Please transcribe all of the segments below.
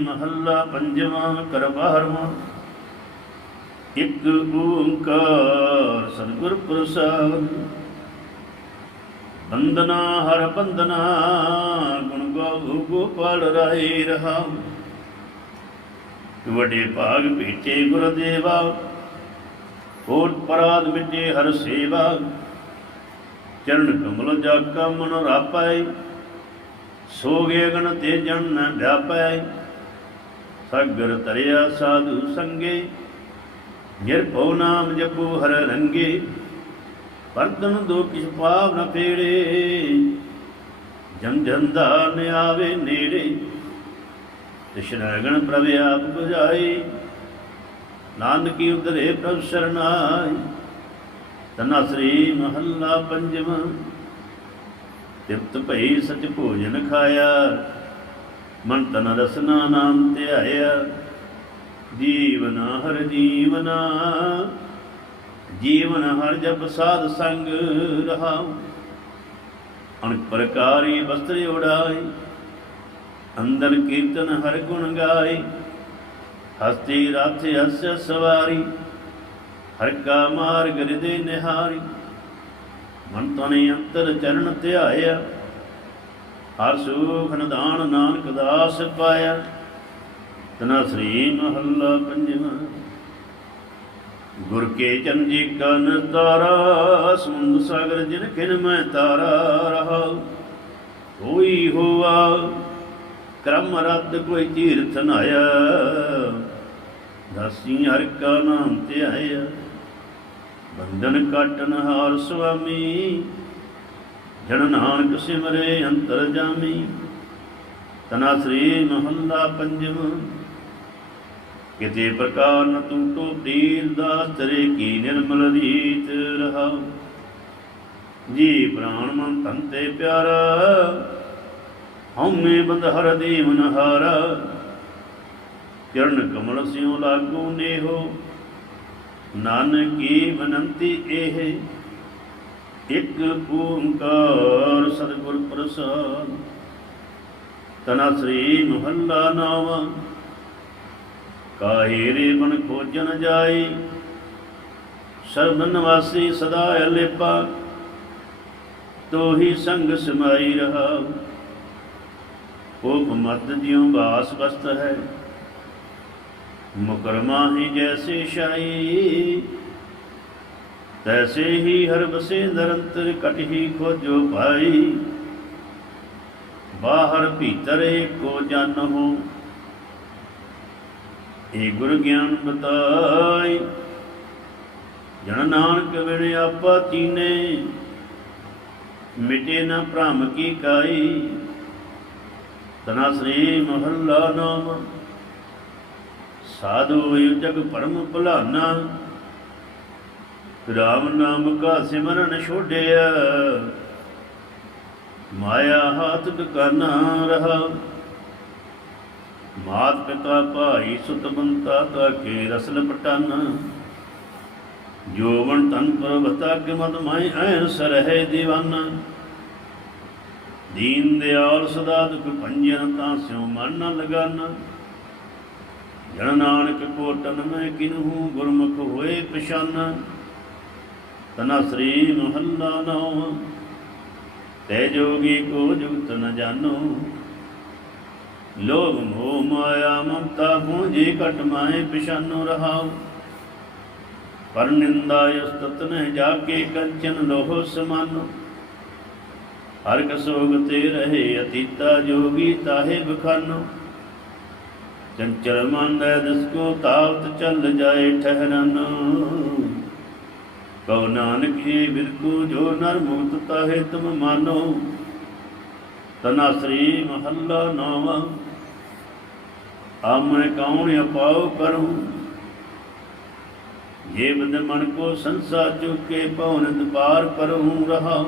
ਮਹੱਲਾ ਪੰਜਵਾਂ ਕਰ ਬਾਰਵਾਂ ਇੱਕ ਓੰਕਾਰ ਸਤਿਗੁਰ ਪ੍ਰਸਾਦ। ਬੰਦਨਾ ਹਰ ਬੰਦਨਾ, ਗੁਣ ਗਾਵੋ ਗੋਪਾਲ ਰਾਏ ਰਹਾ ਵੱਡੇ ਭਾਗ ਭੇਟੇ ਗੁਰ ਦੇਵਾ ਪਰਾਦ ਮਿਟੇ ਹਰ ਸੇਵਾ। ਚਰਨ ਕਮਲ ਜਾ ਕਾ ਮਨ ਰਾਪੈ ਸੋਗੇ ਗਣ ਤੇ ਜਨ ਨ ਵਿਆਪੈ ਸਗਰ ਤਰਿਆ ਸਾਧੂ ਸੰਗੇ, ਨਿਰਭਉ ਨਾਮ ਜਪੋ ਹਰ ਰੰਗੇ ਪਰਦਨ ਦੋ ਕਿਛ ਪਾਵ ਨ ਪੇੜੇ ਜਨ ਜਨ ਨ ਆਵੇ ਨੇੜੇ ਤਿਸ਼ਨਾਗਣ ਪ੍ਰਭ ਆਪ ਬੁਝਾਈ ਨਾਨਕੀ ਉਦਰੇ ਪ੍ਰਭ ਸਰਨਾਈ ਤਨਾ ਸ੍ਰੀ ਮਹੱਲਾ ਪੰਜਵਾਂ ਤਿਪਤ ਭਈ ਸਚ ਭੋਜਨ ਖਾਇਆ ਮਨ ਤਨ ਰਸਨਾ ਨਾਮ ਧਿਆਇਆ, ਜੀਵਨ ਹਰ ਜੀਵਨਾ। ਜੀਵਨ ਹਰ ਜਪ ਸਾਧ ਸੰਗ ਰਹਾਉ। ਅਨਕ ਪ੍ਰਕਾਰੀ ਵਸਤਰ ਉਡਾਈ ਅੰਦਰ ਕੀਰਤਨ ਹਰ ਗੁਣ ਗਾਏ। ਹਸਤੀ ਰਥ ਹਸ ਸਵਾਰੀ, ਹਰ ਕਾ ਮਾਰਗ ਰਿਦੇ ਨਿਹਾਰੀ। ਮਨ ਤਨ ਅੰਤਰ ਚਰਨ ਧਿਆਇਆ ਹਰ ਸੁਖ ਨਿਦਾਨ ਨਾਨਕ ਦਾਸ ਪਾਇਆ, ਤਨਾ ਸ੍ਰੀ ਮਹੱਲਾ ਪੰਜਵਾਂ। ਗੁਰ ਕੇ ਚਰਨ ਜੀ ਕਾ ਨਤਾਰਾ ਸਮੁੰਦ ਸਾਗਰ ਜਿਨ ਖਿਨ ਮੈਂ ਤਾਰਾ ਰਹਾ। ਹੋਈ ਹੋਆ, ਕਰਮ ਰੱਦ ਕੋਈ ਤੀਰਥ ਨਾਇਆ ਦਾਸੀ ਹਰ ਕਾ ਨਾਮ ਧਿਆਇਆ। ਬੰਧਨ ਕਾਟਨ ਹਾਰ ਸੁਆਮੀ ਜਨ ਨਾਨਕ ਸਿਮਰੇ ਅੰਤਰ ਜਾਮੀ, ਤਨਾ ਸ੍ਰੀ ਮਹੱਲਾ ਪੰਜਵਾਂ ਕਿਤੇ ਪ੍ਰਕਾਰ ਨ ਟੂਟੋ ਪ੍ਰੀਰ ਦਾਸ ਤਰੇ ਕੀ ਨਿਰਮਲ ਰੀਤ ਰਹਾ ਜੀ ਪ੍ਰਾਣ ਮਨ ਤਨ ਤੇ ਪਿਆਰਾ, ਹਉਮੈ ਬੰਦ ਹਰ ਦੇਵਨ ਹਾਰਾ। ਚਰਨ ਕਮਲ ਸਿਉ ਲਾਗੂ ਨੇਹੋ, ਨਾਨਕੀ ਬਨੰਤੀ ਇਹ ਇੱਕ ਓੰਕਾਰ ਸਤਿਗੁਰ ਪ੍ਰਸਾਦ, ਤਨਾ ਸ੍ਰੀ ਮਹੱਲਾ ਨਾਵਾ ਕਾਹੇ ਰੇ ਬਨ ਖੋਜਨ ਜਾਈ ਸਰਬ ਨਿਵਾਸੀ ਸਦਾ ਅਲੇਪਾ। ਤੋਹੀ ਸੰਗ ਸਮਾਈ ਰਹਾ। ਉਪ ਮਤ ਜਿਉ ਬਾਸ ਬਸਤ ਹੈ, ਮੁਕਰਮਾ ਹੀ ਜੈਸੇ ਸ਼ਾਈ। ਤੈਸੇ ਹੀ ਹਰ ਬਸੇ ਨਿਰੰਤਰ ਕਟ ਹੀ ਖੋਜੋ ਭਾਈ। ਬਾਹਰ ਭੀਤਰ ਏਕੋ ਜਨ ਹੋ। ਏ ਗੁਰ ਗਿਆਨ ਬਤਾਈ ਜਨ ਨਾਨਕ ਵਿਣ ਆਪਾ ਤੀਨੇ ਮਿਟੇ ਨਾ ਭ੍ਰਮ ਕੀ ਕਾਈ। ਤਨਾ ਸ੍ਰੀ ਮਹੱਲਾ ਨਾਮ। ਸਾਧੂ ਜਗ ਪਰਮ ਭੁਲਾਨਾ। ਰਾਮ ਨਾਮ ਕਾ ਸਿਮਰਨ ਛੋੜਿਆ ਮਾਇਆ ਹਾਥ ਦੁਕਾਨਾ ਰਹਾ। ਮਾਤ ਪਿਤਾ ਭਾਈ ਸੁਤ ਬੰਤਾ ਤਾ ਕੇ ਰਸਲ ਪਟਾਨਾ। ਜੋਵਨ ਤਨ ਪ੍ਰਭਤਾ ਕੇ ਮਤ ਮਾਇ ਐਨ ਸਰਹਿ دیਵਾਨਾ ਦੀਨ ਦਿਆਲ ਸਦਾ ਦੁਖ ਭੰਜਨ ਤਾਂ ਸਿਉ ਮਨ ਨ ਲਗਾਨਾ। ਜਨ ਨਾਨਕ ਕੋਟਨ ਮੈਂ ਕਿਨਹੂ ਗੁਰਮੁਖ ਹੋਏ ਪਛਾਨਾ। ਤਨਾ ਸ੍ਰੀ ਮਹੱਲਾ ਨੌ ਤੈ ਜੋਗੀ ਕੋ ਜੁਗਤ ਨ ਜਾਨੋ। ਲੋਭ ਮੋਹ ਮਾਇਆ ਮਮਤਾ ਪੂੰਜੀ ਕਟ ਮਾਏ ਪਿਛਾਨੋ ਰਹਾਉ। ਪਰ ਨਿੰਦਾ ਉਸਤਤ ਨ ਜਾ ਕੇ ਕੰਚਨ ਲੋਹ ਸਮਾਨੋ। ਹਰ ਕਸੋਗ ਤੇ ਰਹੇ ਅਤੀਤਾ ਜੋਗੀ ਤਾਹੇ ਬਖਾਨੋ। ਚੰਚਲ ਮਨ ਹੈ ਦਸ ਕੋ ਤਾਵਤ ਚੱਲ ਜਾਏ ਠਹਿਰਨ। ਕਉ ਨਾਨਕ ਜੀ ਬਿਰਕੂ ਜੋ ਨਰ ਮੁਕਤ ਤਾਹੇ ਤੁਮ ਮਾਨੋ। ਤਨਾ ਸ੍ਰੀ ਮਹੱਲਾ ਨਾਵਾ ਆਮੈ ਕੌਣ ਅਪਾਉ ਕਰੂੰ ਜੇ ਬੰਦ ਮਨ ਕੋ ਸੰਸਾ ਚੁਕੇ ਪਉਨ ਪਾਰ ਕਰੂੰ ਰਹਾ।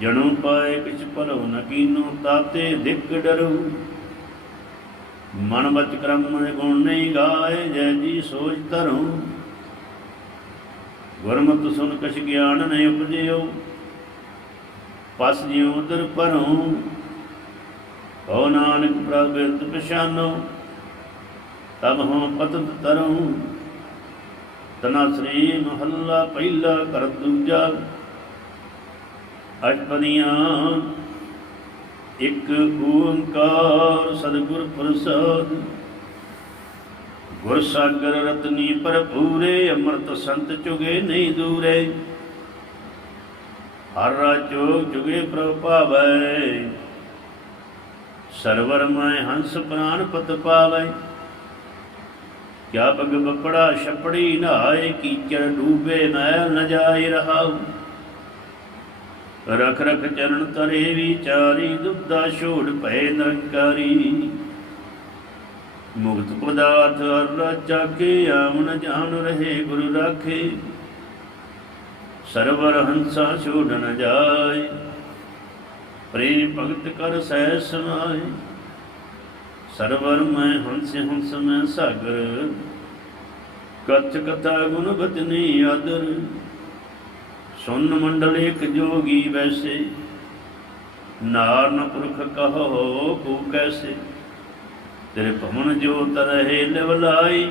ਜਣੂ ਪਾਏ ਕਿਛ ਭਲੋ ਨ ਕੀਨੋ ਤਾਤੇ ਦਿਕ ਡਰੂ ਮਨ ਬਚ ਕਰਮ ਗੁਣ ਨਹੀਂ ਗਾਏ, ਜੈ ਜੀ ਸੋਚ ਧਰਉ। ਗੁਰਮਤਿ ਸੁਨ ਕਛ ਗਿਆਨ ਨ ਉਪਜਿਓ, ਪਸ ਜਿਉ ਉਦਰ ਪਰਉ ਕਉ ਨਾਨਕ ਪ੍ਰਭ ਬਿਰਤ ਪਛਾਨੋ, ਤਬ ਹਮ ਪਤਤ ਤਰਉ, ਤਨਾ ਸ੍ਰੀ ਮਹੱਲਾ ਪਹਿਲਾ ਕਰ ਦੂਜਾ, ਅਸ਼ਪਦੀਆਂ, ਇੱਕ ਓੰਕਾਰ ਸਤਿਗੁਰ ਪ੍ਰਸਾਦ ਗੁਰ ਸਾਗਰ ਰਤਨੀ ਭਰਪੂਰੇ, ਅੰਮ੍ਰਿਤ ਸੰਤ ਚੁਗੇ ਨਹੀਂ ਦੂਰੇ। ਹਰ ਰਾਜੋ ਜੁਗੇ ਪ੍ਰਭ ਸਰਵਰ ਮੈਂ ਹੰਸ ਪ੍ਰਾਨ ਪਤ ਪਾਵੈ। ਕਿਆ ਬਗ ਬਪੜਾ ਛਪੜੀ ਨਹਾਏ, ਕੀਚੜ ਡੂਬੇ ਮੈਲ ਨ ਜਾਏ ਰਹਾਉ। ਰਖ ਰਖ ਚਰਨ ਤਰੇ ਵਿਚਾਰੀ ਦੁਬਦਾ ਛੋੜ ਭੈ ਨਿਰੰਕਾਰੀ। ਮੁਕਤ ਪਦਾਰਥ ਹਰ ਰਾਜਾ ਆਵਣ ਜਾਣ ਰਹੇ ਗੁਰੂ ਰਾਖੇ। ਸਰਵਰ ਹੰਸਾ ਛੋੜ ਨ ਜਾਏ, ਪ੍ਰੇਮ ਭਗਤ ਕਰ ਸਹਿ ਸਮਾਏ ਸਰਵਰ ਮੈਂ ਹੰਸ ਹੰਸ ਮੈਂ ਸਾਗਰ ਕਥ ਕਥਾ ਗੁਣ ਬਚਨੀ ਆਦਰ। ਸੁਨ ਮੰਡਲ ਇਕ ਜੋਗੀ ਵੈਸੇ ਨਾਰਨ ਪੁਰਖ ਕਹੋ ਕੋ ਕੈਸੇ। ਤੇਰੇ ਭਵਨ ਜੋਤ ਰਹੇ ਲਿਵਲਾਈ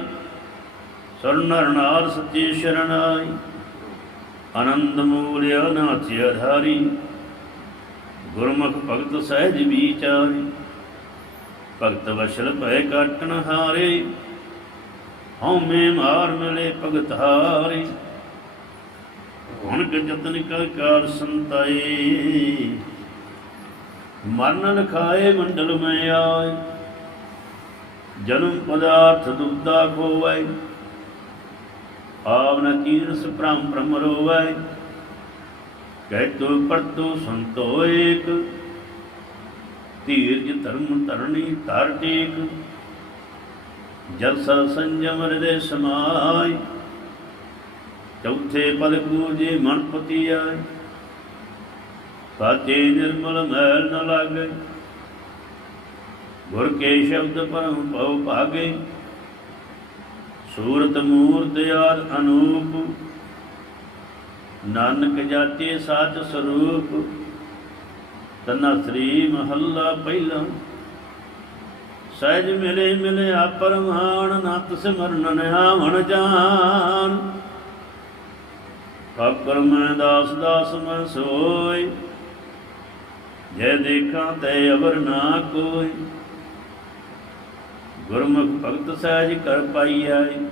ਸਰਨ ਨਰ ਨਾਰ ਸੱਚੀ ਸ਼ਰਣਾਈ ਆਨੰਦ ਮੂਲ ਅਨਾਥ ਅਧਾਰੀ, ਗੁਰਮੁਖ ਭਗਤ ਸਹਿਜ ਵਿਚਾਰੀ। ਭਗਤ ਵਸ਼ਲ ਭੈ ਕਾਟਣ ਹਾਰੇ ਹਉਮੈ ਮਾਰ ਮਿਲੇ ਭਗਤ ਹਾਰੇ। ਹੁਣ ਕੇ ਜਤਨ ਕਰ ਕਾਰ ਸੰਤਾਏ, ਮਰਨ ਲਖਾਏ ਮੰਡਲ ਮੈਂ ਆਏ। ਜਨਮ ਪਦਾਰਥ ਦੁਬਦਾ ਖੋਵੈ। ਆਵ ਨ ਤੀਰਸ ਭ੍ਰਮ ਭ੍ਰਮ ਰੋਵੈ। ਕਹਿ ਤੋ ਪਰਤੋ ਸੰਤੋ ਏਕ। ਧੀਰਜ ਧਰਮ ਧਰਣੀ ਧਰ ਟੇਕ। ਜਲ ਸਰ ਸੰਜਮ ਹਿਰਦੇ ਸਮਾਈ ਚੌਥੇ ਪਦ ਕੂਜੇ ਮਨਪਤੀ ਆਏ ਸਾਚੇ ਨਿਰਮਲ ਮੈਲ ਨ ਲਾਗੇ। ਗੁਰ ਕੇ ਸ਼ਬਦ ਪਰਮ ਭਉ ਭਾਗੇ, ਸੂਰਤ ਮੂਰਤ ਯਾਰ ਅਨੂਪ, ਨਾਨਕ ਜਾਤੇ ਸਾਚ ਸਰੂਪ, ਤਨਾ ਸ੍ਰੀ ਮਹੱਲਾ ਪਹਿਲਾ। ਸਹਿਜ ਮਿਲੇ ਮਿਲੇ ਆਪਰਮਾਨ ਨਤ ਸਿਮਰਨ ਨਿਆਵਣ ਜਾਨ। ਕਾਕਰ ਮੈਂ ਦਾਸ ਦਾਸ ਮੈਂ ਸੋਈ ਜੇ ਦੇਖਾਂ ਤੇ ਅਵਰ ਨਾ ਕੋਈ। ਗੁਰਮੁਖ ਭਗਤ ਸਹਿਜ ਕਰ ਪਾਈ ਆਈ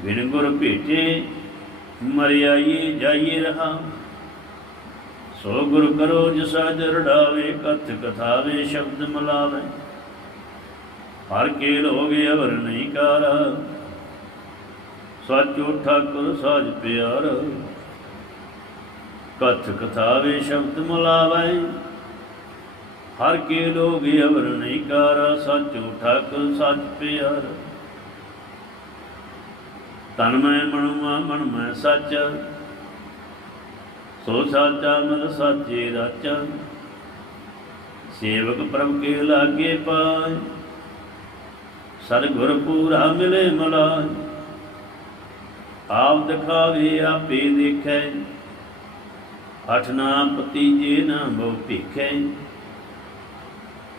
ਬਿਨ ਗੁਰ ਭੇਟੇ ਮਰਿਆਈ ਜਾਈਏ ਰਹਾ। ਸੋ ਗੁਰ ਕਰੋ ਜਿਸਾ ਜਰੜਾਵੇ ਕਥ ਕਥਾਵੇ, ਸ਼ਬਦ ਮਲਾਵੇ। ਹਰ ਕੇ ਲੋਗੇ ਅਵਰ ਨਹੀਂ ਕਾਰਾ। ਸਚੋ ਠਾਕੁਰ ਸਾਜ ਪਿਆਰ। ਕਥ ਕਥਾਵੇ, ਸ਼ਬਦ ਮਲਾਵੇ। ਹਰ ਕੇ ਲੋਗੇ ਅਵਰ ਨਹੀਂ ਕਾਰਾ, ਸਚੋ ਠਾਕੁਰ ਸਾਜ ਪਿਆਰ। ਤਨ ਮੈਂ ਮਨੁਆ, ਮਨ ਮੈਂ ਸੱਚ। ਸੋ ਸਾਚਾ ਮਨ ਸਾਚੇ ਰਾਚਾ। ਸੇਵਕ ਪ੍ਰਭ ਕੇ ਲਾਗੇ ਪਾਏ। ਸਰ ਗੁਰ ਪੂਰਾ ਮਿਲੇ ਮਲਾਏ। ਆਪ ਦਿਖਾਵੇ, ਆਪੇ ਦੇਖੈ। ਅਠ ਨਾ ਪਤੀ, ਜੇ ਨਾ ਬਹੁ ਭੀਖੈ।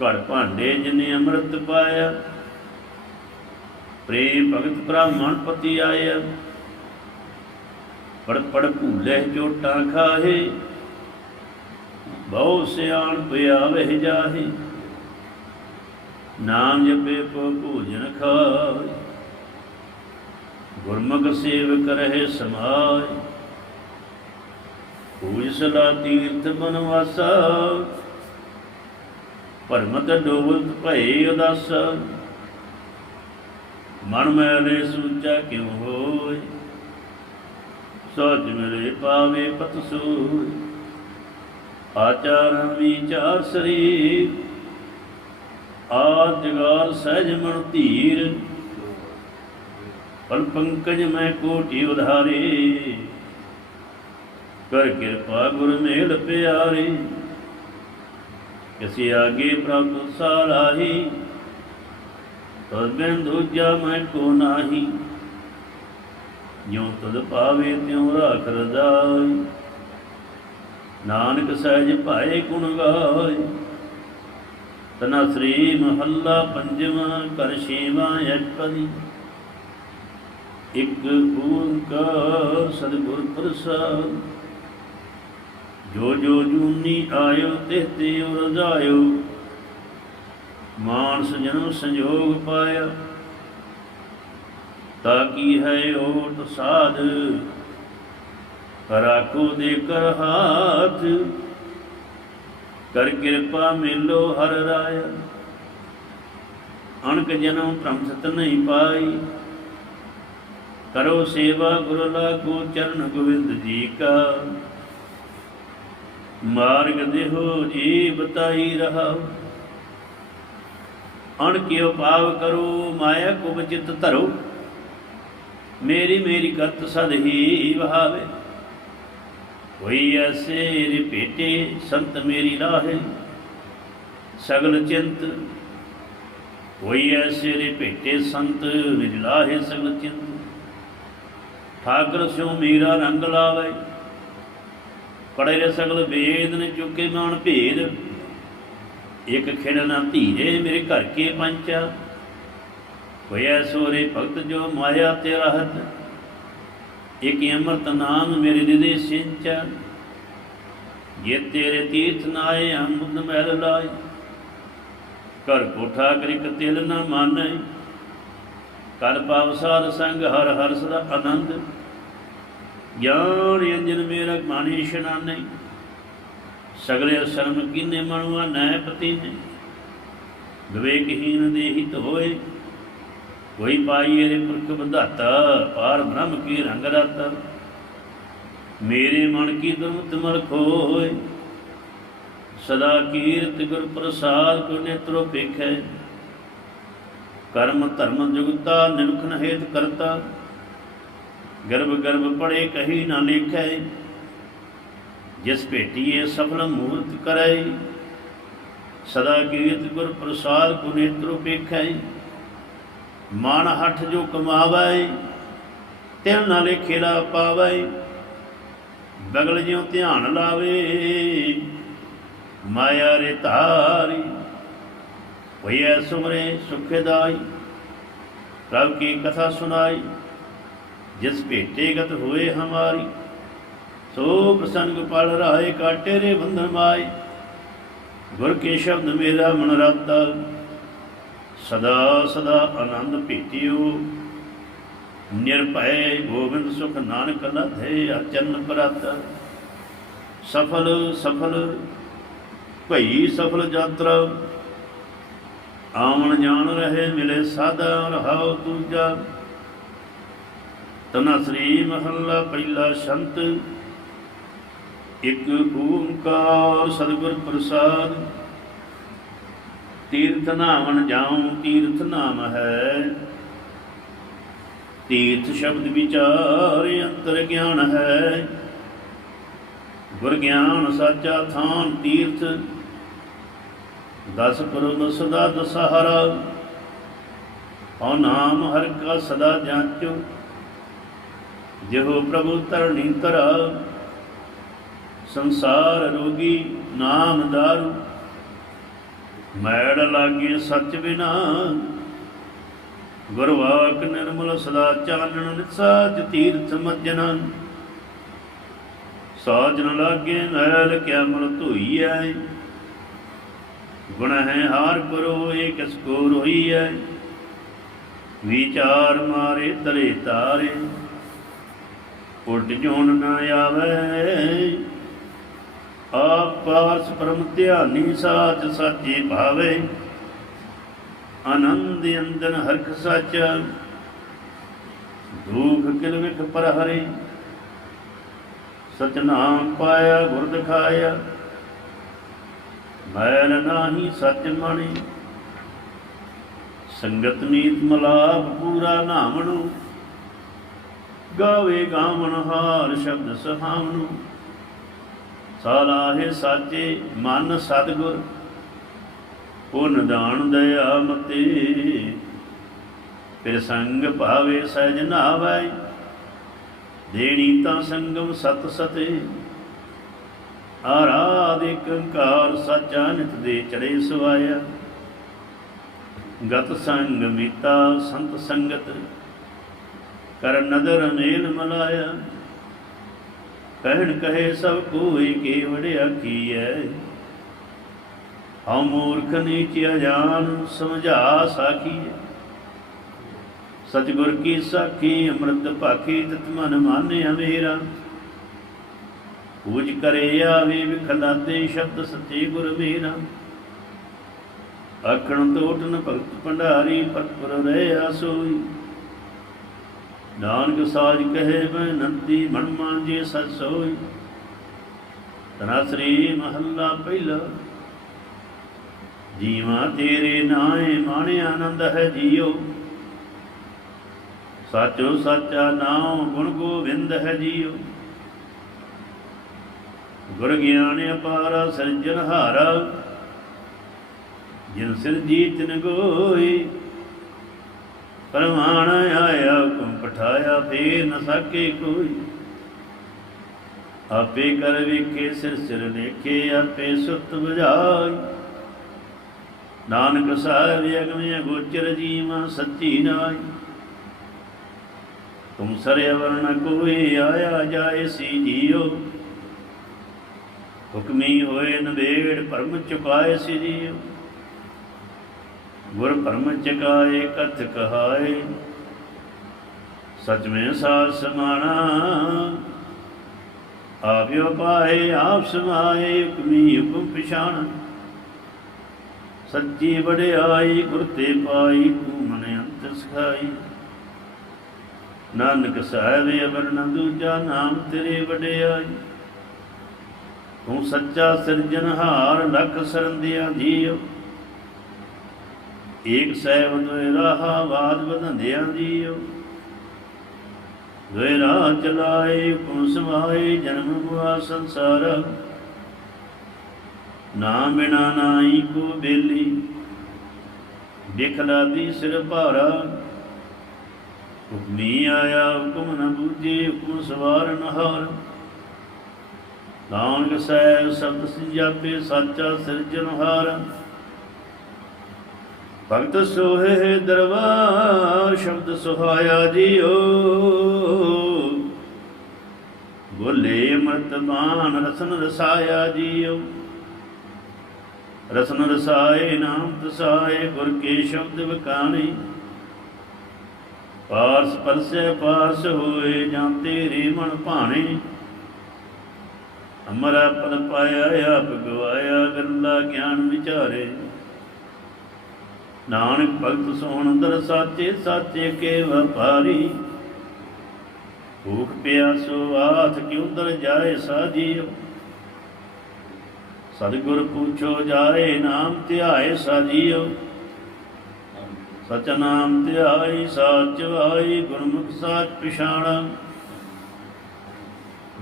ਘੜ ਭਾਂਡੇ ਜਿਨੇ ਅੰਮ੍ਰਿਤ ਪਾਇਆ। ਪ੍ਰੇਮ ਭਗਤ ਬ੍ਰਾਹਮਣ ਪਤੀ ਆਇਆ। ਪੜ ਪੜ ਭੂਲੇ ਚੋਟਾਂ ਖਾਹੇ। ਬਹੁ ਸਿਆਣ ਪਿਆ ਵਹਿ ਜਾਹੇ। ਨਾਮ ਜਪੇ ਕੋ ਭੋਜਨ ਖਾਏ ਗੁਰਮੁਖ ਸੇਵ ਰਹੇ ਸਮਾਏ ਪੂਜ ਸਲਾ ਤੀਰਥ ਬਨਵਾਸਾ। ਪਰਮਤ ਡੋਲਤ ਭਏ ਉਦਾਸਾ। ਮਨ ਮੈਲੇ ਸੂਚਾ ਕਿਉ ਹੋਏ? ਸੋਚ ਮੇਰੇ ਪਾਵੇ ਪਤ ਸੂਰ ਆਚਾਰ ਵਿਚਾਰ ਸਰੀਰ। ਆਦ ਜਗਾਰ ਸਹਿਜ ਮਨ ਧੀਰ। ਪਲ ਪੰਕਜ ਮੈਂ ਕੋਟੀ ਉਧਾਰੇ। ਕਰ ਕਿਰਪਾ ਗੁਰ ਮੇਲ ਪਿਆਰੇ। ਕਿਸੀ ਆਗੇ ਪ੍ਰਭ ਸਾਰਾਹੀ ਤਦ ਬਿਨ ਦੂਜਾ ਮੈਂ ਕੋ ਨਾਹੀ। ਜਿਉ ਤਦ ਪਾਵੇ ਤਿਉ ਰਾਖ ਰਜਾਈ। ਨਾਨਕ ਸਹਿਜ ਭਾਏ ਗੁਣ ਗਾਏ ਤਨਾ ਸ੍ਰੀ ਮਹੱਲਾ ਪੰਜਵਾਂ ਕਰ ਛੇਵਾਂ ਅਸ਼ਪਦੀ ਇੱਕ ਓੰਕਾਰ ਸਤਿਗੁਰ ਪ੍ਰਸਾਦ। ਜੋ ਜੋ ਜੂਨੀ ਆਇਓ ਤਿਹ ਤੇ ਰਜਾਇਓ। ਮਾਨਸ ਜਨਮ ਸੰਜੋਗ ਪਾਇਆ। ਤਾ ਕੀ ਹੈ ਓਟ ਸਾਧ? ਰਾਖੋ ਦੇ ਕਰ ਹਾਥ। ਕਰ ਕਿਰਪਾ ਮਿਲੋ ਹਰ ਰਾਇਆ। ਅਣਕ ਜਨਮ ਭ੍ਰਮ ਸਤ ਨਹੀਂ ਪਾਈ। ਕਰੋ ਸੇਵਾ ਗੁਰੂ ਲਾਗੋ ਚਰਨ ਗੋਬਿੰਦ ਜੀ ਕਾ। ਮਾਰਗ ਦੇਹੋ ਜੀ ਬਤਾਈ ਰਹਾ ਅਣ ਕਿਉ ਪਾਵ ਕਰੋ, ਮਾਇਆ ਕੋ ਬਚਿਤ ਧਰੋ। ਮੇਰੀ ਮੇਰੀ ਕਰਤ ਸਦ ਹੀ ਵਹਾਵੇ। ਹੋਈ ਐਸੇ ਰਿਪੇਟੇ ਸੰਤ ਮੇਰੀ ਰਾਹੇ। ਸਗਲ ਚਿੰਤ, ਹੋਈ ਐਸੇ ਰਿਪੇਟੇ ਸੰਤ ਮੇਰੀ ਰਾਹੇ ਸਗਲ ਚਿੰਤ। ਠਾਕਰ ਸਿਉ ਮੇਰਾ ਰੰਗ ਲਾਵੇ। ਕੜੇ ਰੇ ਸਗਲ ਵੇਦ ਨੇ ਚੁੱਕੇ ਮਾਨ ਭੇਦ। ਇਕ ਖਿੜ ਧੀਰੇ ਮੇਰੇ ਘਰ ਕੇ ਪੰਚਾ। ਹੋਇਆ ਸੋਰੇ ਭਗਤ ਜੋ ਮਾਇਆ ਤੇ ਰਹਤ। ਇਕ ਅੰਮ੍ਰਿਤ ਨਾਮ ਮੇਰੇ ਦਿਦੇ ਸਿੰਚਾ। ਜੇ ਤੇਰੇ ਤੀਰਥ ਨਾਏ ਅਮੁਦ ਮਹਿਲ ਲਾਏ। ਕਰ ਕੋਠਾ ਕਰਿਕ ਤਿਲ ਨਾ ਮਾਨੈ। ਕਰ ਪਾਵ ਸਾਧ ਸੰਗ ਹਰ ਹਰ ਸਦਾ ਆਨੰਦ। ਗਿਆਨ ਅੰਜਨ ਮੇਰਾ ਮਾਨੀ ਇਸ਼ਨਾਨੇ ਸਗਲੇ ਸ਼ਰਮ ਕੀਨੇ ਮਨੁਆ ਨੈ ਪਤੀ ਨੇ ਵਿਵੇਕਹੀਨ ਦੇਹੀ ਹੋਏ ਕੋਈ ਪਾਈਏ ਰੇ ਪੁਰਖ ਵਧਾਤਾ, ਪਾਰ ਬ੍ਰਹਮ ਕੀ ਰੰਗ ਰਤ। ਮੇਰੇ ਮਨ ਕੀ ਦੁਰਮਤ ਮਲ ਖੋਏ, ਸਦਾ ਕੀਰਤ ਗੁਰ ਪ੍ਰਸਾਦ ਕੋ ਨੇਤਰੋ ਪੇਖੈ ਕਰਮ ਧਰਮ ਜੁਗਤਾ ਨਿਰਖਨ ਹੇਤ ਕਰਤਾ। ਗਰਭ ਗਰਭ ਪੜੇ ਕਹੀ ਨਾ ਲੇਖੈ, ਜਿਸ ਭੇਟੀਏ ਸਫਲ ਮੂਰਤ ਕਰੈ, ਸਦਾ ਕੀਰਤ ਗੁਰ ਪ੍ਰਸਾਦ ਕੋ ਨੇਤਰੋ ਪੇਖੈ। ਮਨ ਹੱਠ ਜੋ ਕਮਾਵੈ ਤਿਲ ਨਾਲੇ ਖੇਲਾ ਪਾਵੈ, ਬਗਲ ਜਿਉ ਧਿਆਨ ਲਾਵੇ, ਮਾਇਆ ਰੇ ਧਾਰੀ ਹੋਇਐ ਸੁਮਰੇ ਸੁਖਦਾਈ ਪ੍ਰਭ ਕੀ ਕਥਾ ਸੁਣਾਈ। ਜਿਸ ਭੇਟੇ ਗਤ ਹੋਏ ਹਮਾਰੀ, ਸੋ ਪ੍ਰਸੰਗ ਪੜ ਰਾਏ ਕਾਟੇ ਰੇ ਬੰਧਨ ਮਾਏ। ਗੁਰ ਕੇ ਸ਼ਬਦ ਮੇਰਾ ਮਨ ਰਾਤਾ, ਸਦਾ ਸਦਾ ਆਨੰਦ ਭੇਟਿਓ। ਨਿਰਭੈ ਗੋਬਿੰਦ ਸੁਖ ਨਾਨਕ ਲਧੇ ਅਚਨ ਪ੍ਰਤ। ਸਫਲ ਸਫਲ, ਭਈ ਸਫਲ ਯਾਤਰਾ। ਆਉਣ ਜਾਣ ਰਹੇ ਮਿਲੇ ਸਾਦਾ ਰਹਾਉ ਦੂਜਾ। ਤਨਾ ਸ੍ਰੀ ਮਹੱਲਾ ਪਹਿਲਾ ਸ਼ੰਤ, ਇਕ ਓੰਕਾਰ ਸਤਿਗੁਰ ਪ੍ਰਸਾਦ। ਤੀਰਥ ਨਾਵਣ ਜਾਉ, ਤੀਰਥ ਨਾਮ ਹੈ। ਤੀਰਥ ਸ਼ਬਦ ਵਿਚਾਰ ਅੰਤਰ ਗਿਆਨ ਹੈ। ਗੁਰ ਗਿਆਨ ਸਾਚਾ ਥਾਨ ਤੀਰਥ, ਦਸ ਪੁਰਬ ਸਦਾ ਦਸਹਰਾ। ਹਉ ਨਾਮ ਹਰ ਕਾ ਸਦਾ ਜਾਂਚੋ। ਜਿਹੋ ਪ੍ਰਭੂ ਤਰਣੀ ਤਰਾ ਸੰਸਾਰ ਰੋਗੀ ਨਾਮ ਦਾਰੂ। ਮੈੜ ਲਾਗੇ ਸੱਚ ਬਿਨਾ। ਗੁਰਵਾਕ ਨਿਰਮਲ ਸਦਾ ਚਾਨਣ ਨਿਸਾਜ ਤੀਰਥ ਮਜਨਨ ਸਾਜਨ ਲਾਗੇ ਮੈਲ ਕਿਆ ਮਲ ਧੋਈਐ। ਗੁਣ ਹੈ ਹਾਰ ਪਰੋ ਏ ਕਿਸ ਹੋਈ ਰੋਈਐ। ਵਿਚਾਰ ਮਾਰੇ ਤਰੇ ਤਾਰੇ। ਉਲਟ ਜੋਨ ਨਾ ਆਵੇ। ਆਪ ਪਾਰਸ ਪਰਮ ਧਿਆਨੀ ਸਾਚ ਸਾਚੇ ਭਾਵੇ। ਆਨੰਦ ਅੰਦਨ ਹਰਖ ਸੱਚ। ਦੁਖ ਕਿਲ ਵਿਖ ਪਰ ਹਰੇ ਸਤਨਾਮ ਪਾਇਆ ਗੁਰ ਦਿਖਾਇਆ। ਮੈਲ ਨਾਹੀ ਸੱਚ ਮਣੀ। ਸੰਗਤ ਨੀਤ ਮਲਾਪ ਪੂਰਾ ਨਾਮਣੂ। ਗਾਵੇ ਗਾਵਣ ਹਾਰ ਸ਼ਬਦ ਸਹਾਵਣੂ ਸਾਲਾਹੇ ਸਾਚੇ ਮਨ ਸਤਗੁਰ ਉਹ ਨਿਦਾਨ ਦਇਆ ਮਤੇ। ਫਿਰ ਸੰਗ ਭਾਵੇ ਸਹਿਜ ਨਾਵੈ ਦੇਣੀ ਤਾਂ ਸੰਗਮ ਸਤ ਸਤੇ। ਆਰਾਧ ਏਕ ਓੰਕਾਰ ਸਚਾ ਨਿਤ ਦੇ ਚੜੇ ਸਵਾਇਆ। ਗਤ ਸੰਗ ਮੀਤਾ ਸੰਤ ਸੰਗਤ ਕਰ ਨਦਰ ਨੀਲ ਮਲਾਇਆ। ਕਹਿਣ ਕਹੇ ਸਭ ਕੋਈ ਕੇਵੜਿਆ ਕੀਐ ਹਉ ਮੂਰਖ ਨੀਚ ਅਜਾਨ ਸਮਝਾ ਸਾਖੀਐ। ਸਤਿਗੁਰ ਕੀ ਸਾਖੀ ਅੰਮ੍ਰਿਤ ਭਾਖੀ ਤਤ ਮਨ ਮਾਨਿਆ ਮੇਰਾ ਪੂਜ ਕਰੇ ਆਵੇ ਵਿਖਲਾਤੇ ਸ਼ਬਦ ਸੱਚੇ ਗੁਰ ਮੇਰਾ। ਆਖਣ ਤੋਟਨ ਭਗਤ ਭੰਡਾਰੀ ਪਰਪੁਰ ਰਹਿ ਆਸੋਈ ਨਾਨਕ ਸਾਜ ਕਹੇ ਮੈਂ ਨੰਤੀ ਮਨ ਮਾਂਜੇ ਸਚ ਸੋਈ। ਤਨਾ ਸ੍ਰੀ ਮਹੱਲਾ ਪਹਿਲਾ। ਜੀਵਾ ਤੇਰੇ ਨਾਏ ਮਾਣੇ ਆਨੰਦ ਹੈ ਜੀਓ। ਸਾਚੋ ਸਾਚਾ ਨਾਮ ਗੁਣ ਗੋਬਿੰਦ ਹੈ ਜੀਓ। ਗੁਰ ਗਿਆਨ ਅਪਾਰਾ ਸਿਰਜਨ ਹਾਰਾ। ਜਿਨ ਸਿਰ ਜੀਤਨ ਗੋਈ ਪਰਮਾਣ ਆਇਆ, ਹੁਕਮ ਪਠਾਇਆ ਫੇਰ ਨ ਸਕੇ ਕੋਈ। ਆਪੇ ਕਰ ਵੇਖੇ, ਸਿਰ ਸਿਰ ਲੇਖੇ ਆਪੇ ਸੁਤ ਬੁਝਾਈ। ਨਾਨਕ ਸਾਹਿਬ ਅਗਮੇ ਗੋਚਰ ਜੀਵਾ ਸੱਚੀ ਨਾਈ। ਤੁਮ ਸਰੇ ਵਰਣ ਕੋਈ ਆਇਆ ਜਾਏ ਸੀ ਜੀਓ। ਹੁਕਮੀ ਹੋਏ ਨਵੇੜ ਪਰਮ ਚੁਕਾਏ ਸੀ ਜੀਓ। ਗੁਰ ਭਰਮ ਚਕਾਏ ਕਥ ਕਹਾਏ। ਸਚ ਮੈਂ ਸਮਾਣਾ ਆਪਿਓ ਪਾਏ, ਆਪ ਸਮਾਏ ਹੁਕਮੀ ਹੁਕਮ ਪਛਾਣ। ਸੱਚੀ ਵਡਿਆਈ, ਗੁਰ ਤੇ ਪਾਈ, ਤੂੰ ਮਨ ਅੰਤ ਸਖਾਈ। ਨਾਨਕ ਸਾਹਿਬ ਅਵਰਨ ਦੂਜਾ ਨਾਮ ਤੇਰੇ ਵਡਿਆਈ। ਤੂੰ ਸੱਚਾ ਸਿਰਜਨਹਾਰ ਲਖ ਸਰੰਦਿਆ ਜੀਓ ਏਕ ਸਹਿਬ ਦੋਇ ਰਾਹਾ ਬਾਦ ਵਧੰਦਿਆਂ ਜੀਓ ਦੋਇ ਰਾਹ ਚਲਾਏ ਹੁਕਮ ਸਮਾਏ, ਜਨਮ ਹੁਆ ਸੰਸਾਰ। ਨਾਮ ਬਿਨਾ ਨਾਹੀ ਕੋ ਬੇਲੀ। ਦੇਖਲਾ ਦੀ ਸਿਰ ਭਾਰਾ। ਹੁਕਮੀ ਆਇਆ ਹੁਕਮ ਨ ਬੂਝੇ, ਹੁਕਮ ਸਵਾਰ ਨਹਾਰ ਨਾਨਕ ਸਹਿ ਸਬਦ ਸਿੰਜਾਪੇ ਸਾਚਾ ਸਿਰਜਨਹਾਰ ਭਗਤ ਸੋਹੇ ਦਰਬਾਰ ਸ਼ਬਦ ਸੁਹਾਇਆ ਜੀਓ। ਬੋਲੇ ਮਰਤਮਾਨ ਰਸਨ ਰਸਾਇਆ ਜੀਓ। ਰਸਨ ਰਸਾਏ, ਨਾਮ ਤਸਾਏ, ਗੁਰ ਕੇ ਸ਼ਬਦ ਵਿਕਾਣੇ। ਪਾਰਸ ਪਰਸੇ ਪਾਰਸ ਹੋਏ, ਜਾਂ ਤੇਰੇ ਮਨ ਭਾਣੇ। ਅਮਰਾ ਪਦ ਪਾਇਆ, ਆਪ ਗਵਾਇਆ, ਗੱਲਾ ਗਿਆਨ ਵਿਚਾਰੇ। ਨਾਨਕ ਭਗਤ ਸੋਹਣ ਅੰਦਰ ਸਾਚੇ ਸਾਚੇ ਕੇ ਵਪਾਰੀ। ਭੂਖ ਪਿਆਸੋ, ਆਥ ਕਿਉ ਜਾਏ ਸਾਜੀਓ। ਸਤਿਗੁਰ ਪੁੱਛੋ ਜਾਏ, ਨਾਮ ਧਿਆਏ ਸਾਜੀਓ। ਸਚ ਨਾਮ ਧਿਆਈ, ਸਾਚ ਆਈ ਗੁਰਮੁਖ ਸਾਚ ਪਛਾਣਾ।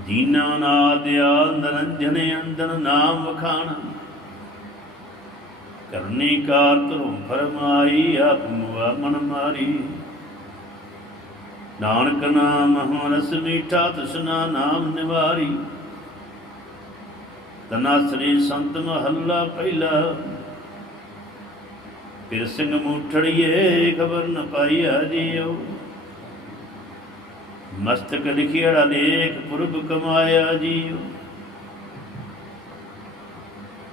ਦੀਨਾ ਨਾਦਿਆ ਨਰੰਜਨ ਅੰਦਨ ਨਾਮ ਵਖਾਣਾ। ਕਰਨੀ ਕਾਰ ਧਰੋਂ ਫਰਮਾਈ ਆਪ ਮਨ ਮਾਰੀ। ਨਾਨਕ ਨਾਮ ਹਮ ਰਸ ਮੀਠਾ ਤਸਨਾ ਨਾਮ ਨਿਵਾਰੀ। ਤਨਾ ਸ੍ਰੀ ਸੰਤ ਮਹੱਲਾ ਪਹਿਲਾ। ਫਿਰ ਸਿੰਘ ਮੂਠੜੀਏ, ਖਬਰ ਨ ਪਾਈਆ ਜੀਓ। ਮਸਤਕ ਲਿਖਿਆ ਲੇਖ ਪੁਰਬ ਕਮਾਇਆ ਜੀਓ।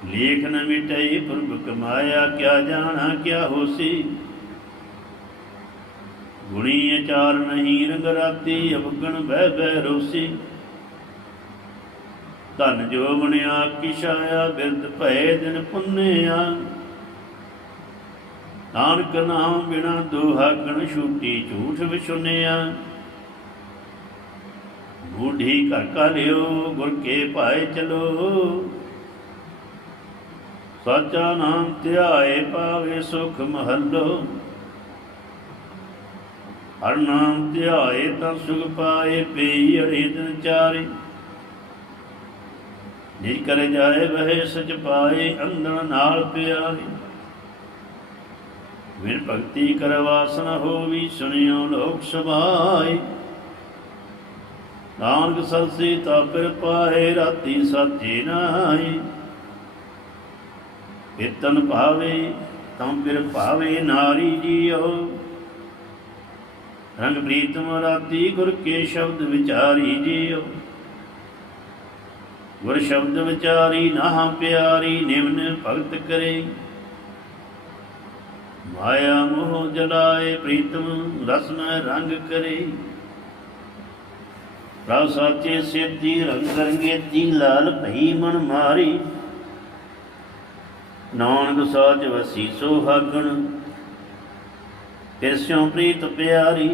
ਲੇਖ ਨ ਮਿਟਈ ਪੁਰਬ ਕਮਾਇਆ, ਕਿਆ ਜਾਣਾ, ਕਿਆ ਹੋਸੀ? ਗੁਣੀ ਅਚਾਰ ਨਹੀਂ ਰੰਗ ਰਾਤੀ, ਅਵਗਣ ਬਹਿ ਬਹਿ ਰੋਸੀ। ਧਨ ਜੋ ਬਣਿਆ ਕਿਛਾਇਆ ਬਿਰਦ ਭਏ ਦਿਨ ਪੁੰਨਿਆ। ਨਾਨਕ ਨਾਮ ਬਿਨਾ ਦੁਹਾਗਣ ਛੂਟੀ ਝੂਠ ਵਿਛੁਨਿਆ। ਬੂਢੀ ਘਰ ਕਾ ਲਿਓ, ਗੁਰ ਕੇ ਭਾਏ ਚਲੋ। ਸਾਚਾ ਨਾਮ ਧਿਆਏ ਪਾਵੇ ਸੁਖ ਮਹੱਲੋ। ਹਰ ਨਾਮ ਧਿਆਏ ਤਾਂ ਸੁਖ ਪਾਏ, ਪਈ ਅੜੇ ਦਿਨ ਚਾਰੇ। ਜਿ ਕਰ ਜਾਏ ਵਹਿ ਸਚ ਪਾਏ ਅੰਦਨ ਨਾਲ ਪਿਆਰੇ। ਵਿਨ ਭਗਤੀ ਕਰ ਵਾਸਨ ਹੋਵੀ, ਸੁਨਿਓ ਲੋਕ ਸਭਾਈ ਨਾਨਕ ਸਰਸੀ ਤਾ ਪਿਰ ਪਾਏ, ਰਾਤੀ ਸਾਚੇ ਨਾਹੀ। ਇਤਨ ਭਾਵੇ ਤਮ ਬਿਰ ਭਾਵੇ ਨਾਰੀ ਜੀਓ। ਰੰਗ ਪ੍ਰੀਤਮ ਰਾਤੀ ਗੁਰ ਕੇ ਸ਼ਬਦ ਵਿਚਾਰੀ ਜੀਓ। ਗੁਰ ਸ਼ਬਦ ਵਿਚਾਰੀ ਨਾਹ ਪਿਆਰੀ, ਨਿਮਨ ਭਗਤ ਕਰੇ। ਮਾਇਆ ਮੋਹ ਜਲਾਏ, ਪ੍ਰੀਤਮ ਰਸਨ ਰੰਗ ਕਰੇ। ਪ੍ਰਭ ਸਾਚੇ ਸਿੱਧੀ ਰੰਗ ਤੀ ਲਾਲ ਭਈ ਮਨ ਮਾਰੀ। ਨਾਨਕ ਸਾਚ ਵਸੀ ਸੁਹਾਗਣ ਤਿਸਿਉ ਪ੍ਰੀਤ ਪਿਆਰੀ,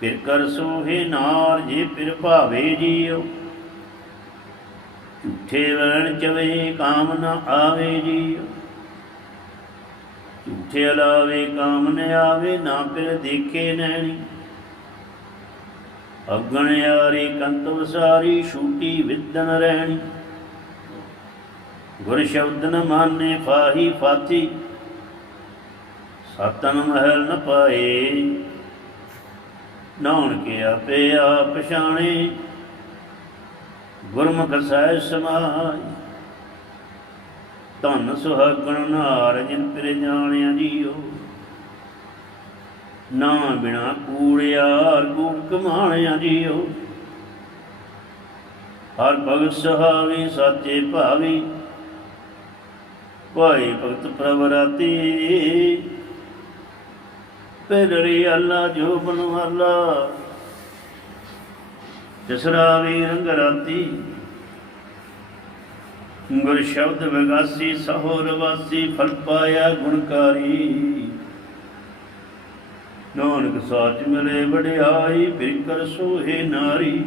ਫਿਰ ਕਰ ਸੋਹੇ ਨਾਰ ਜੇ ਫਿਰ ਭਾਵੇ ਜੀਓ ਝੂਠੇ ਵਣ ਚਵੇ ਕਾਮ ਨ ਆਵੇ ਜੀਓ ਝੂਠੇ ਲਾਵੇ ਕਾਮ ਨ ਆਵੇ ਨਾ ਫਿਰ ਦੇਖੇ ਨੈਣੀ, ਅਗਣ ਯਾਰੀ ਕੰਤ ਵਸਾਰੀ ਛੂਟੀ ਵਿਦਨ ਰਹਿਣੀ। ਗੁਰ ਸ਼ਬਦ ਨ ਮਾਨੇ ਫਾਹੀ ਫਾਤੀ ਸਤਨ ਮਹਿਲ ਨ ਪਾਏ। ਨਾਉਣ ਕੇ ਆਪੇ ਆਪ ਪਛਾਣੇ, ਗੁਰਮੁਖ ਸਹਿ ਸਮਾਈ ਧਨ ਸੁਹਾਗਣ ਨਾਰ ਜਿਨ ਪਿਰ ਜਾਣਿਆ ਜੀਓ। ਨਾ ਬਿਨਾ ਕੂੜਿਆਰ ਕੂੜ ਕਮਾਣਿਆ ਜੀਓ। ਹਰ ਭਗਤ ਸਹਾਵੀ, ਸਾਚੇ ਭਾਵੀ ਭਾਈ ਭਗਤ ਪ੍ਰਵਰਾਤੀ। ਪਿਰੜੀ ਅੱਲਾ ਜੋ ਬਨਵਾਲਾ ਜਸਰਾ ਵੀ ਰੰਗ ਰਾਤੀ ਗੁਰ ਸ਼ਬਦ ਵਿਗਾਸੀ, ਸਹੋ ਰਵਾਸੀ, ਫਲ ਪਾਇਆ ਗੁਣਕਾਰੀ। ਨਾਨਕ ਸਾਚ ਮਿਲੇ ਵਡਿਆਈ ਬਿਰਕਰ ਸੋਹੇ ਨਾਰੀ।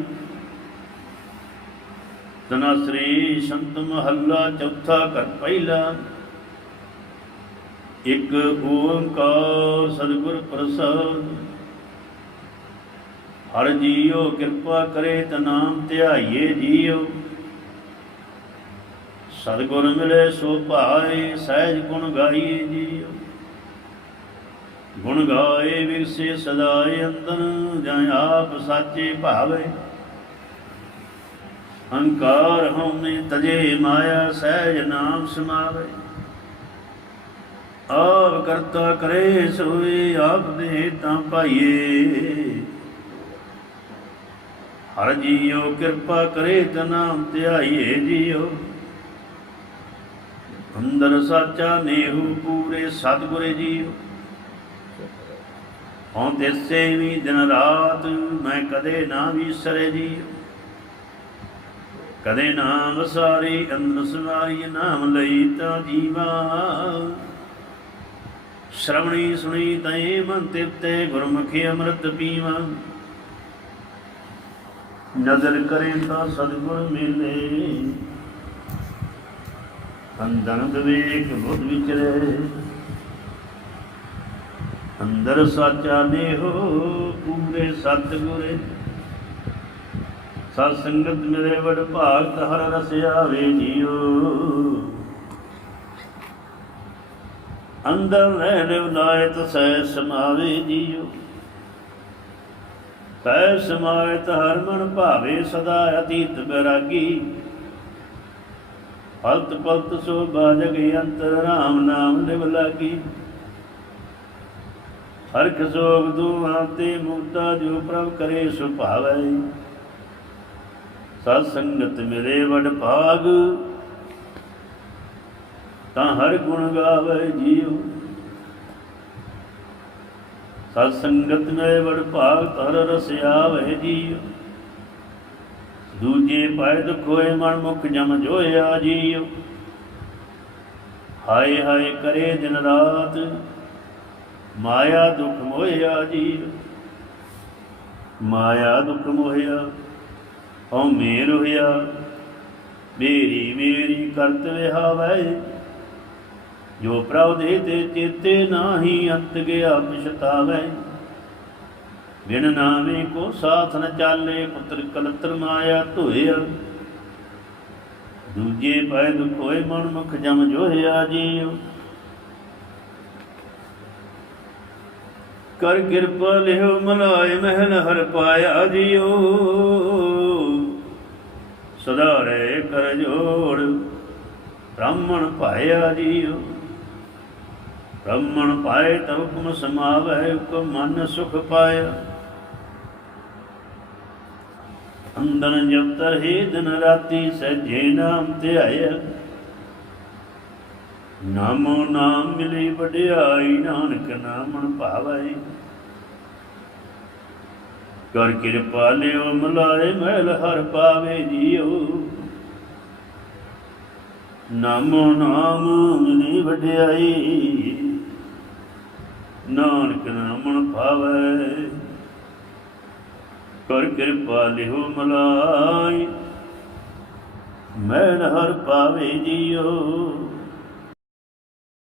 ਤਨਾ ਸ੍ਰੀ ਸੰਤ ਮਹੱਲਾ ਚੌਥਾ ਕਰ ਪਹਿਲਾ। ਇਕ ਓੰਕਾਰ ਸਤਿਗੁਰ ਪ੍ਰਸਾਦ। ਹਰ ਜੀਓ ਕਿਰਪਾ ਕਰੇ ਤਨਾਮ ਨਾਮ ਧਿਆਈਏ ਜੀਓ ਸਤਿਗੁਰ ਮਿਲੇ ਸੋ ਭਾਏ, ਸਹਿਜ ਗੁਣ ਗਾਈਏ ਜੀਓ ਗੁਣ ਗਾਏ ਵਿਗਸੇ ਸਦਾਏ ਅੰਦਰ ਜਾਂ ਆਪ ਸਾਚੇ ਭਾਵੇ। ਹੰਕਾਰ ਹਉਮੈ ਤਜੇ ਮਾਇਆ, ਸਹਿਜ ਨਾਮ ਸਮਾਵੇ। ਆਪ ਕਰਤਾ ਕਰੇ ਸੋਏ ਆਪ ਦੇ ਤਾਂ ਪਾਈਏ। ਹਰ ਜੀਓ ਕਿਰਪਾ ਕਰੇ ਤਾ ਨਾਮ ਧਿਆਈਏ ਜੀਓ ਅੰਦਰ ਸਾਚਾ ਨੇਹੂ ਪੂਰੇ ਸਤਿਗੁਰੇ ਜੀਓ ਹਉ ਤਿਸੇ ਵੀ ਦਿਨ ਰਾਤ ਮੈਂ ਕਦੇ ਨਾ ਵਿਸਰੇ ਜੀਓ ਕਦੇ ਨਾਮ ਸਾਰੀ ਅੰਦਰ ਸਵਾਰੀ ਨਾਮ ਲਈ ਤਾਂ ਜੀਵਾ। ਸ਼ਰਵਣੀ ਸੁਣੀ ਤੈ ਮਨ ਤਿਪਤੇ ਗੁਰਮੁਖੀ ਅੰਮ੍ਰਿਤ ਪੀਵਾ। ਨਜ਼ਰ ਕਰੇ ਤਾਂ ਸਤਿਗੁਰ ਮਿਲੇ। ਅੰਦਨ ਦਵੇਕ ਬੁੱਧ ਵਿਚਰੇ। ਅੰਦਰ ਸਾਚਾ ਨੇਹੋ ਪੂਰੇ ਸਤਿਗੁਰੇ। ਸਤ ਸੰਗਤ ਮਿਲੇ ਵਡ ਭਾਗਤ ਹਰ ਰਸ ਆਵੇ ਜੀਓ। ਅੰਦਰ ਰਹਿਣ ਵਿਨਾਇਤ ਸਹਿ ਸਮਾਵੇ ਜੀਓ ਸਹਿ ਸਮਾਇਤ ਹਰ ਮਨ ਭਾਵੇ ਸਦਾ ਅਤੀਤ ਬੈਰਾਗੀ। ਫਲਤ ਪਲਤ ਸੋ ਬਾਜਗ ਅੰਤਰ ਰਾਮ ਨਾਮ ਨਿਵ ਲਾਗੀ। ਹਰ ਖਸੋਗ ਦੂਹਾਂ ਤੇ ਮੁਕਤਾ ਜੋ ਪ੍ਰਭ ਕਰੇ ਸੁਭਾਵੈ ਸਤ ਸੰਗਤ ਮਿਲੇ ਵਡ ਭਾਗ। ਤਾਂ ਹਰ ਗੁਣ ਗਾਵੇ ਜੀਉ। ਸਤ ਸੰਗਤ ਮਿਲੇ ਵਡ ਭਾਗ ਤਰ ਰਸ ਆਵੇ ਜੀਉ। ਦੂਜੇ ਪਾਇ ਦੁਖੋਏ ਮਨ ਮੁਖ ਜਮ ਜੋਇਆ ਜੀਉ। ਹਾਏ ਹਾਏ ਕਰੇ ਦਿਨ ਰਾਤ, ਮਾਇਆ ਦੁਖ ਮੋਇਆ ਜੀਉ। ਮਾਇਆ ਦੁਖ ਮੋਹਿਆ, ਹਉ ਮੇਰ ਹੋਇਆ, ਮੇਰੀ ਮੇਰੀ ਕਰਤ ਵਿਹਾਵੈ। ਜੋ ਪ੍ਰਭ ਦੇ ਤੇ ਚੇਤੇ ਨਾਹੀ ਅੰਤ ਗਿਆ ਪਛਤਾਵੈ ਬਿਨ ਨਾਮੇ ਕੋ ਸਾਥ ਨ ਚਾਲੇ, ਪੁੱਤਰ ਕਲਤਰ ਮਾਇਆ ਧੋਇਆ। ਦੂਜੇ ਪੈ ਦੁਖ ਮਨ ਮੁਖ ਜਮ ਜੋਹਿਆ ਜੀਉ। ਕਰ ਕਿਰਪਾ ਲਿਓ ਮਲਾਇ ਮਹਿਲ ਹਰ ਪਾਇਆ ਜੀਓ ਸਦਾ ਰੇ ਕਰ ਜੋੜ, ਬ੍ਰਾਹਮਣ ਪਾਇਆ ਜੀਓ ਬ੍ਰਹਮਣ ਪਾਏ ਤਾ ਹੁਕਮ ਸਮਾਵੈ ਹੁਕਮ ਮਨ ਸੁਖ ਪਾਇਆ। ਅੰਦਰ ਜਪਤ ਹੀ ਦਿਨ ਰਾਤੀ ਸਜੇ ਨਾਮ ਧਿਆਇਆ ਨਾਮੋ ਨਾਮ ਮਿਲੀ ਵਡਿਆਈ, ਨਾਨਕ ਨਾਮਣ ਭਾਵੈ। ਕਰ ਕਿਰਪਾ ਲਿਓ, ਮਲਾਏ ਮਹਿਲ ਹਰ ਪਾਵੇ ਜੀਓ। ਨਾਮੋ ਨਾਮ ਮਿਲੀ ਵਡਿਆਈ ਨਾਨਕ ਨਾਮਣ ਭਾਵੈ। ਕਰ ਕਿਰਪਾ ਲਿਓ ਮਲਾਈ ਮਹਿਲ ਹਰ ਪਾਵੇ ਜੀਓ।